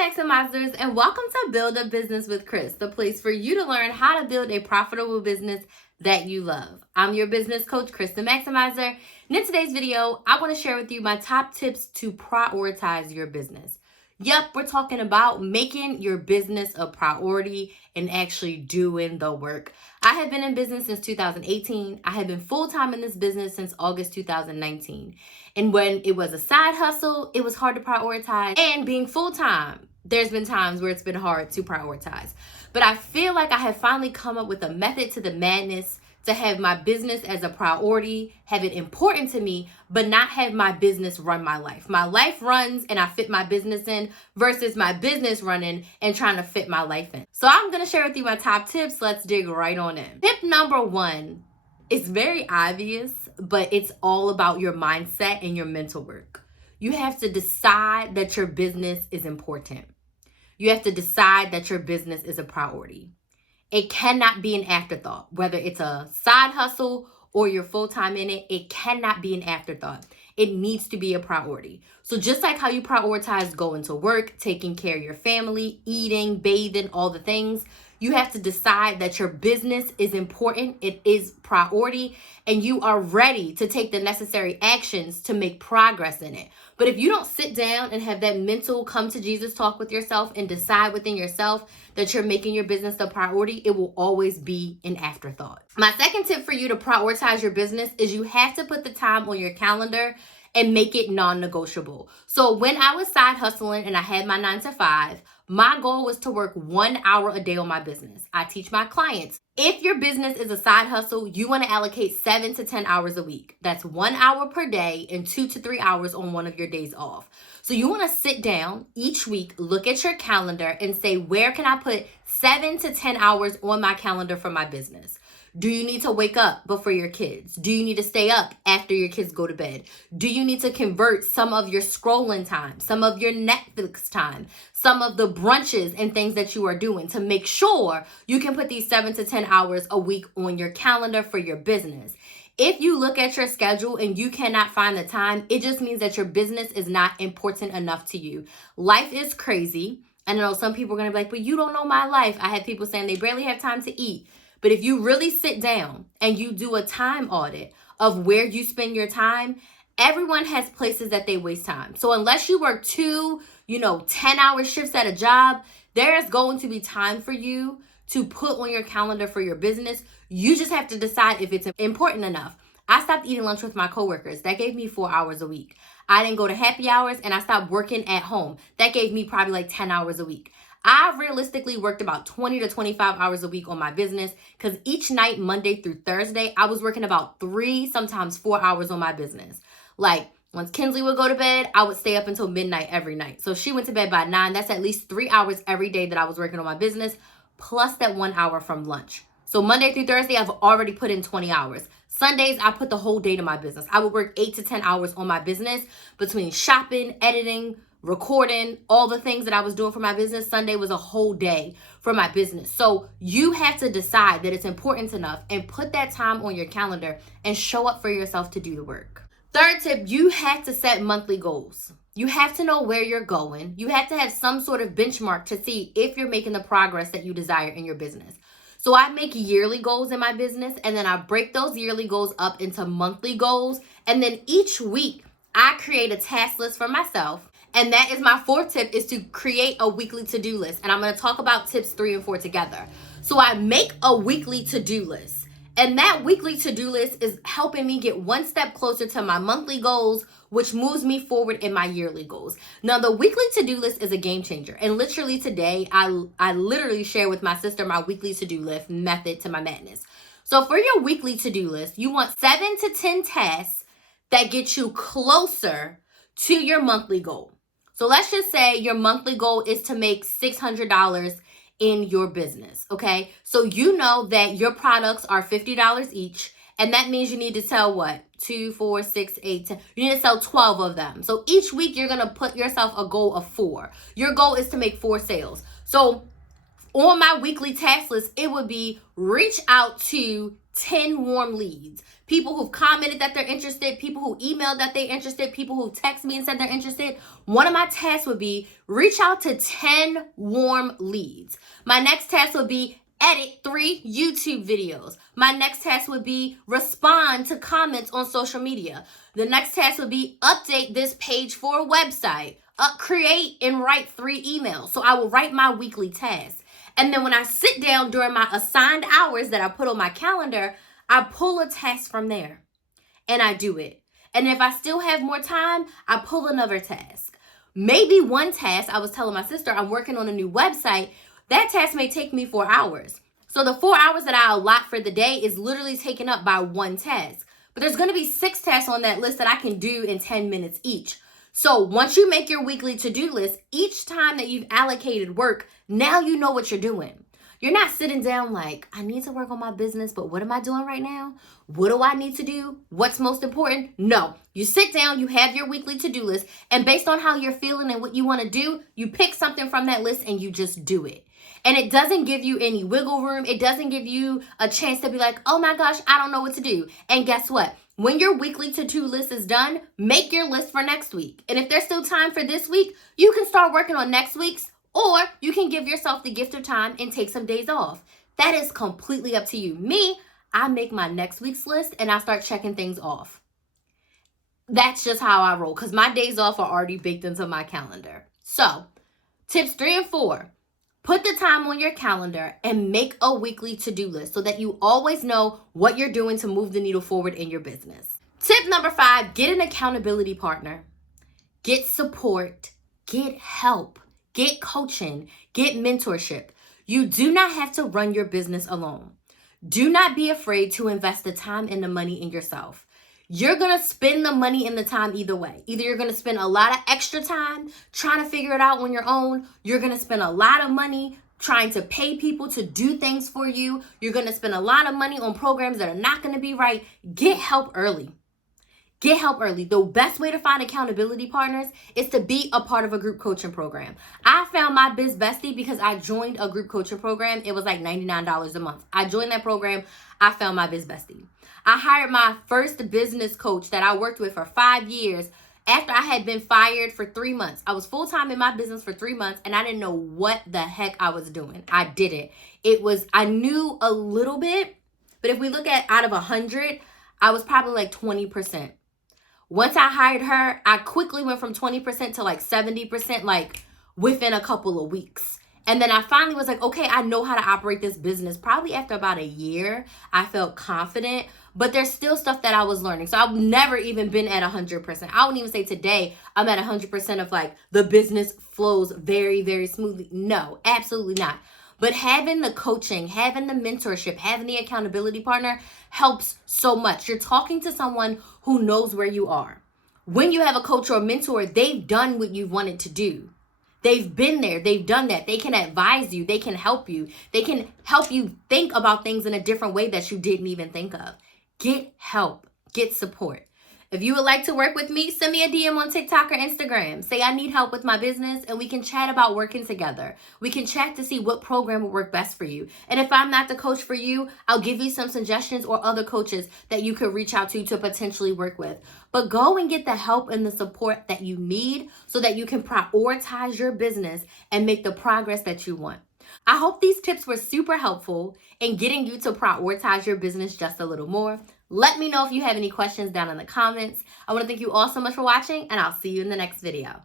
Maximizers, and welcome to Build a Business with Chris, the place for you to learn how to build a profitable business that you love. I'm your business coach, Chris the Maximizer, and in today's video, I want to share with you my top tips to prioritize your business. Yep, we're talking about making your business a priority and actually doing the work. I have been in business since 2018. I have been full-time in this business since August 2019. And when it was a side hustle, it was hard to prioritize. And being full-time, there's been times where it's been hard to prioritize. But I feel like I have finally come up with a method to the madness to have my business as a priority, have it important to me, but not have my business run my life. My life runs and I fit my business in versus my business running and trying to fit my life in. So I'm going to share with you my top tips. Let's dig right on in. Tip number one is very obvious, but it's all about your mindset and your mental work. You have to decide that your business is important. You have to decide that your business is a priority. It cannot be an afterthought, whether it's a side hustle or you're full-time in it, it cannot be an afterthought. It needs to be a priority. So just like how you prioritize going to work, taking care of your family, eating, bathing, all the things, you have to decide that your business is important, it is priority, and you are ready to take the necessary actions to make progress in it. But if you don't sit down and have that mental come to Jesus talk with yourself and decide within yourself that you're making your business the priority, it will always be an afterthought. My second tip for you to prioritize your business is you have to put the time on your calendar and make it non-negotiable. So when I was side hustling and I had my 9 to 5, my goal was to work 1 hour a day on my business. I teach my clients, if your business is a side hustle, you want to allocate 7 to 10 hours a week. That's 1 hour per day and 2 to 3 hours on one of your days off. So you want to sit down each week, look at your calendar and say, where can I put 7 to 10 hours on my calendar for my business? Do you need to wake up before your kids? Do you need to stay up after your kids go to bed? Do you need to convert some of your scrolling time, some of your Netflix time, some of the brunches and things that you are doing to make sure you can put these 7 to 10 hours a week on your calendar for your business? If you look at your schedule and you cannot find the time, it just means that your business is not important enough to you. Life is crazy. I know some people are going to be like, but you don't know my life. I have people saying they barely have time to eat. But if you really sit down and you do a time audit of where you spend your time, everyone has places that they waste time. So unless you work 2, 10-hour shifts at a job, there is going to be time for you to put on your calendar for your business. You just have to decide if it's important enough. I stopped eating lunch with my coworkers. That gave me 4 hours a week. I didn't go to happy hours and I stopped working at home. That gave me probably like 10 hours a week. I realistically worked about 20 to 25 hours a week on my business because each night, Monday through Thursday, I was working about 3, sometimes 4 hours on my business. Like once Kinsley would go to bed, I would stay up until midnight every night. So if she went to bed by 9, that's at least 3 hours every day that I was working on my business, plus that 1 hour from lunch. So Monday through Thursday, I've already put in 20 hours. Sundays, I put the whole day to my business. I would work 8 to 10 hours on my business between shopping, editing, recording, all the things that I was doing for my business. Sunday was a whole day for my business. So you have to decide that it's important enough and put that time on your calendar and show up for yourself to do the work. Third tip, you have to set monthly goals. You have to know where you're going. You have to have some sort of benchmark to see if you're making the progress that you desire in your business. So I make yearly goals in my business and then I break those yearly goals up into monthly goals. And then each week I create a task list for myself. And that is my fourth tip, is to create a weekly to-do list. And I'm going to talk about tips 3 and 4 together. So I make a weekly to-do list. And that weekly to-do list is helping me get one step closer to my monthly goals, which moves me forward in my yearly goals. Now, the weekly to-do list is a game changer. And literally today, I literally share with my sister my weekly to-do list method to my madness. So for your weekly to-do list, you want 7 to 10 tasks that get you closer to your monthly goal. So let's just say your monthly goal is to make $600 in your business, okay? So you know that your products are $50 each, and that means you need to sell what? 2, 4, 6, 8, 10. You need to sell 12 of them. So each week you're going to put yourself a goal of 4. Your goal is to make 4 sales. So on my weekly task list, it would be reach out to 10 warm leads. People who've commented that they're interested, people who emailed that they're interested, people who text me and said they're interested. One of my tasks would be reach out to 10 warm leads. My next task would be edit 3 YouTube videos. My next task would be respond to comments on social media. The next task would be update this page for a website. Create and write 3 emails. So I will write my weekly tasks. And then when I sit down during my assigned hours that I put on my calendar, I pull a task from there and I do it. And if I still have more time, I pull another task. Maybe one task, I was telling my sister, I'm working on a new website. That task may take me 4 hours. So the 4 hours that I allot for the day is literally taken up by one task. But there's going to be 6 tasks on that list that I can do in 10 minutes each. So once you make your weekly to-do list, each time that you've allocated work, now you know what you're doing. You're not sitting down like, I need to work on my business, but what am I doing right now? What do I need to do? What's most important? No, you sit down, you have your weekly to-do list, and based on how you're feeling and what you want to do, you pick something from that list and you just do it. And it doesn't give you any wiggle room. It doesn't give you a chance to be like, oh my gosh, I don't know what to do. And guess what? When your weekly to-do list is done, make your list for next week. And if there's still time for this week, you can start working on next week's, or you can give yourself the gift of time and take some days off. That is completely up to you. Me, I make my next week's list and I start checking things off. That's just how I roll because my days off are already baked into my calendar. So, tips 3 and 4. Put the time on your calendar and make a weekly to-do list so that you always know what you're doing to move the needle forward in your business. Tip number 5, get an accountability partner. Get support, get help, get coaching, get mentorship. You do not have to run your business alone. Do not be afraid to invest the time and the money in yourself. You're going to spend the money and the time either way. Either you're going to spend a lot of extra time trying to figure it out on your own. You're going to spend a lot of money trying to pay people to do things for you. You're going to spend a lot of money on programs that are not going to be right. Get help early. Get help early. The best way to find accountability partners is to be a part of a group coaching program. I found my biz bestie because I joined a group coaching program. It was like $99 a month. I joined that program. I found my biz bestie. I hired my first business coach that I worked with for 5 years after I had been fired for 3 months. I was full-time in my business for 3 months and I didn't know what the heck I was doing. I didn't. I knew a little bit, but if we look at out of 100, I was probably like 20%. Once I hired her, I quickly went from 20% to like 70%, like within a couple of weeks. And then I finally was like, okay, I know how to operate this business. Probably after about a year, I felt confident, but there's still stuff that I was learning. So I've never even been at 100%. I wouldn't even say today I'm at 100% of like the business flows very, very smoothly. No, absolutely not. But having the coaching, having the mentorship, having the accountability partner helps so much. You're talking to someone who knows where you are. When you have a coach or a mentor, they've done what you wanted to do. They've been there. They've done that. They can advise you. They can help you. They can help you think about things in a different way that you didn't even think of. Get help. Get support. If you would like to work with me, send me a DM on TikTok or Instagram. Say I need help with my business and we can chat about working together. We can chat to see what program will work best for you. And if I'm not the coach for you, I'll give you some suggestions or other coaches that you could reach out to potentially work with. But go and get the help and the support that you need so that you can prioritize your business and make the progress that you want. I hope these tips were super helpful in getting you to prioritize your business just a little more. Let me know if you have any questions down in the comments. I want to thank you all so much for watching, and I'll see you in the next video.